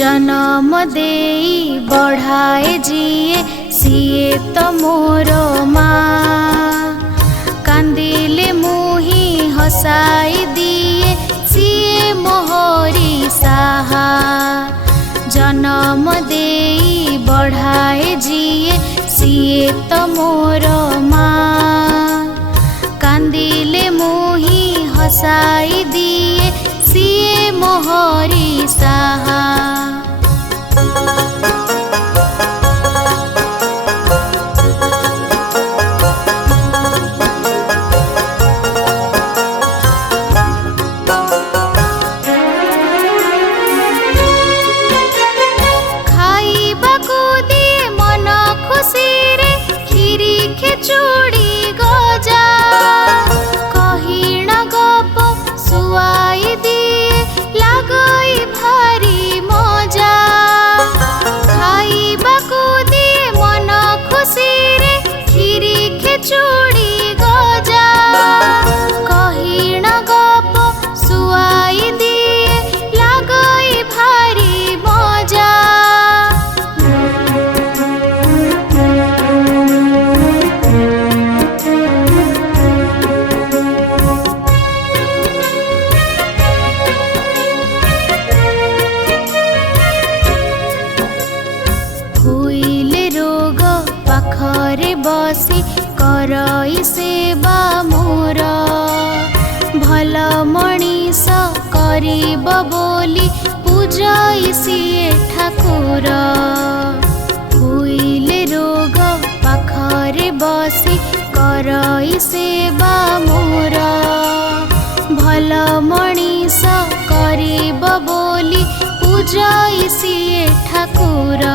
जन्म देई बढ़ाए जिए सिए तो मोर माँ। कांदिले मुही हसाई दिए सिए मोहरी साहा। जन्म देई बढ़ाए जिए सिए तो मोर माँ। कांदिले मुही हसाई दिए सिए मोहरी साहा। चूड़ी गजा कहिण गप सुआई दिए लागई भारी मजा। खाइबाकू दिए मन खुशी रे खीरी खेचूड़ी गजा। कहिण गप सुआई दिए लागई भारी मजा। पाखरे बसी करई सेवा मोर। भल मनीष करिब बोली पूजई सिए ठाकुर। हुइले रोग पाखरे बसी करई सेवा मोर। भल मनीष करिब बोली पूजई सिए ठाकुर।